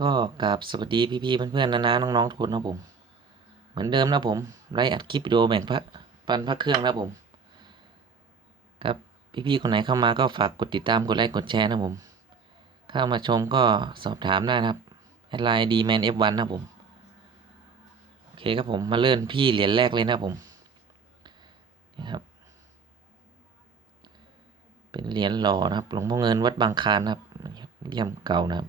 ก็กราบสวัสดีพี่ๆเพื่อนๆนะนะน้องๆทุกคนนะผม เหมือนเดิมนะผมไลฟ์อัดคลิปวิดีโอแบ่งพระปันพระเครื่องนะผม ครับพี่ๆคนไหนเข้ามาก็ฝากกดติดตามกดไลค์กดแชร์นะผม เข้ามาชมก็สอบถามได้นะครับแอดไลน์ดีแมนเอฟวันนะผมโอเคครับผมมาเริ่มที่เหรียญแรกเลยนะผมนี่ครับ เป็นเหรียญหล่อนะครับหลวงพ่อเงินวัดบางคานนะครับนี่ครับเลี่ยมเก่านะครับ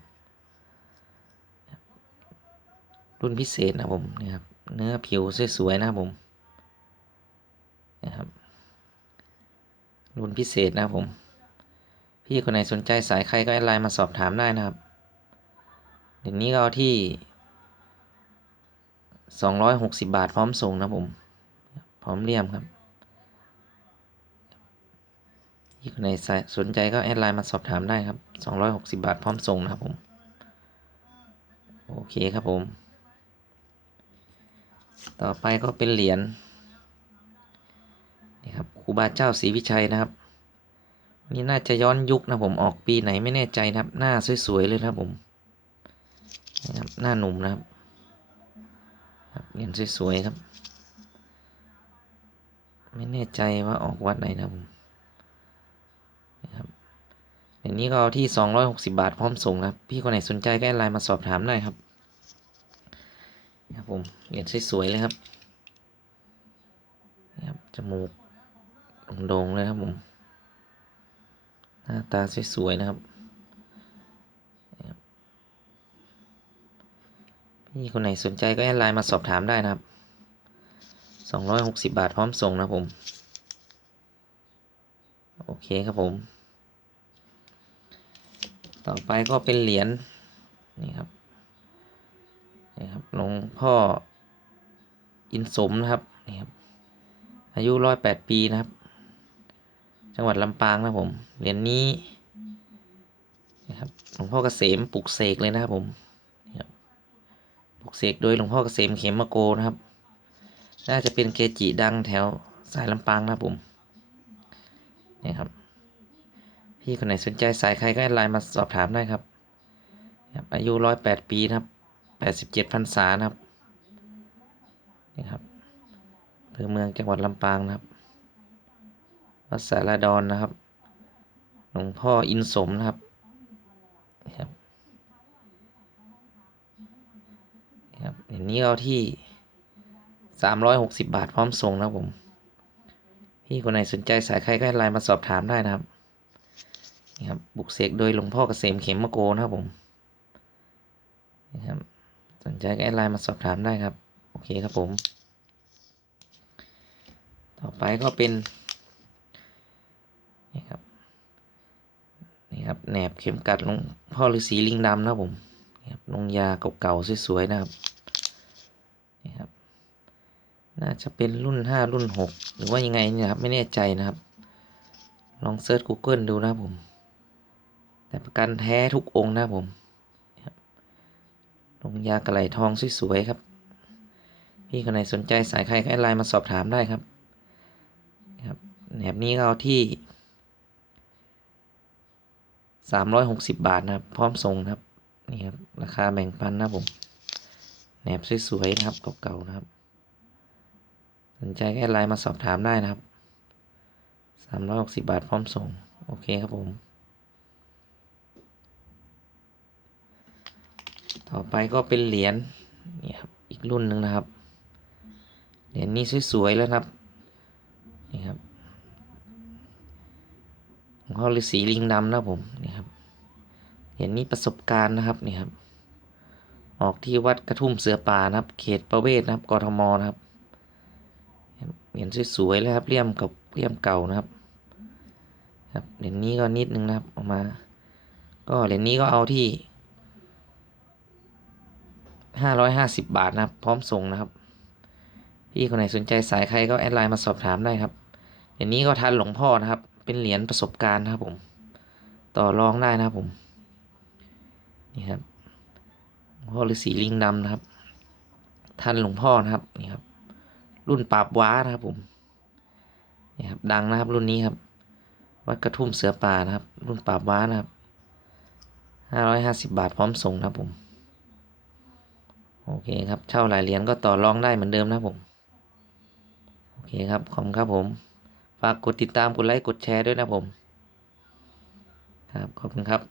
รุ่นพิเศษนะผมนี่ครับเนื้อผิวสวยๆนะผมนะครับรุ่นพิเศษนะผม พี่คนไหนสนใจสายใครก็แอดไลน์มาสอบถามได้นะครับเดี๋ยวนี้ก็เอาที่สองร้อยหกสิบาทพร้อมส่งนะผม พร้อมเลี่ยมครับพี่คนไหนสนใจก็แอดไลน์มาสอบถามได้ครับสองร้อยหกสิบาทพร้อมส่งนะครับผม โอเคครับผม ต่อไปก็เป็นเหรียญนี่ครับครูบาเจ้าศรีวิชัยนะครับ นี่น่าจะย้อนยุคนะผมออกปีไหนไม่แน่ใจนะครับ หน้าสวยๆเลยนะครับผมนะครับหน้าหนุ่มนะครับเหรียญสวยๆครับ ไม่แน่ใจว่าออกวัดไหนนะผมนะครับเหรียญนี้ก็เอาที่สองร้อยหกสิบาทพร้อมส่งนะครับ พี่คนไหนสนใจก็แอดไลน์มาสอบถามได้ครับ ครับผมเหรียญสวยๆเลยครับนี่ครับจมูกโด่งๆเลยครับผมหน้าตาสวยๆนะครับนี่ครับพี่คนไหนสนใจก็แอดไลน์มาสอบถามได้นะครับสองร้อยหกสิบาทพร้อมส่งนะผม โอเคครับผม ต่อไปก็เป็นเหรียญ ลวงพ่ออินสมนะครับนี่ครับอายุร้อยแปดปีนะครับ จังหวัดลำปางนะผมเหรียญนี้นะครับหลวงพ่อเกษมปลุกเสกเลยนะครับผมนี่ครับปลุกเสกโดยหลวงพ่อเกษมเขมมโกนะครับ น่าจะเป็นเกจิดังแถวสายลำปางนะครับผมนี่ครับ พี่คนไหนสนใจสายใครก็แอดไลน์มาสอบถามได้ครับครับอายุร้อยแปดปีนะครับ แปดสิบเจ็ดพรรษานะครับนี่ครับอำเภอเมืองจังหวัดลำปางนะครับวัดสารดอนนะครับหลวงพ่ออินสมนะครับนี่ครับนี่ครับอย่างนี้เอาที่สามร้อยหกสิบบาทพร้อมส่งนะผม พี่คนไหนสนใจสายใครก็ให้ไลน์มาสอบถามได้นะครับนี่ครับบุกเสกโดยหลวงพ่อเกษมเข็มมะโกนะครับผมนี่ครับ สนใจก็แอดไลน์มาสอบถามได้ครับ โอเคครับผม ต่อไปก็เป็น นี่ครับ นี่ครับแหนบเข็มกัดลงพ่อฤาษีลิงดำนะผมนี่ครับลงยาเก่าๆสวยๆนะครับ นี่ครับ น่าจะเป็นรุ่นห้ารุ่นหกหรือว่ายังไงเนี่ยครับ ไม่แน่ใจนะครับ ลองเซิร์ช Google ดูนะครับผม แต่ประกันแท้ทุกองค์นะครับผม ลงยากระไหลทองสวยๆครับ พี่คนไหนสนใจสายใครก็แอดไลน์มาสอบถามได้ครับครับแหนบนี้เอาที่สามร้อยหกสิบบาทนะครับ พร้อมส่งนะครับนี่ครับราคาแบ่งปันนะผมแหนบสวยๆนะครับเก่าๆนะครับ สนใจก็แอดไลน์มาสอบถามได้นะครับสามร้อยหกสิบบาทพร้อมส่ง โอเคครับผม ต่อไปก็เป็นเหรียญนี่ครับอีกรุ่นหนึ่งนะครับ เหรียญนี้สวยๆแล้วครับนี่ครับหลวงพ่อฤาษีลิงดำนะผมนี่ครับเหรียญนี้ประสบการณ์นะครับนี่ครับ ออกที่วัดกระทุ่มเสือป่านะครับ เขตประเวศนะครับกทมนะครับเหรียญสวยๆเลยครับเลี่ยมกับเลี่ยมเก่านะครับ ครับเหรียญนี้ก็นิดนึงนะครับออกมา ก็เหรียญนี้ก็เอาที่ ห้าร้อยห้าสิบบาทนะครับ พร้อมส่งนะครับ พี่คนไหนสนใจสายใครก็แอดไลน์มาสอบถามได้ครับเดี๋ยวนี้ก็ทันหลวงพ่อนะครับ เป็นเหรียญประสบการณ์นะครับผม ต่อรองได้นะครับผม นี่ครับพ่อฤาษีลิงดำนะครับ ท่านหลวงพ่อนะครับนี่ครับ รุ่นปราบว้านะครับผมนี่ครับดังนะครับรุ่นนี้ครับ วัดกระทุ่มเสือป่านะครับ รุ่นปราบว้านะครับห้าร้อยห้าสิบบาทพร้อมส่งนะครับผม โอเคครับ เช่าหลายเหรียญก็ต่อรองได้เหมือนเดิมนะผม โอเคครับ ขอบคุณครับผม ฝากกดติดตาม กดไลค์ กดแชร์ด้วยนะผม ครับ ขอบคุณครับ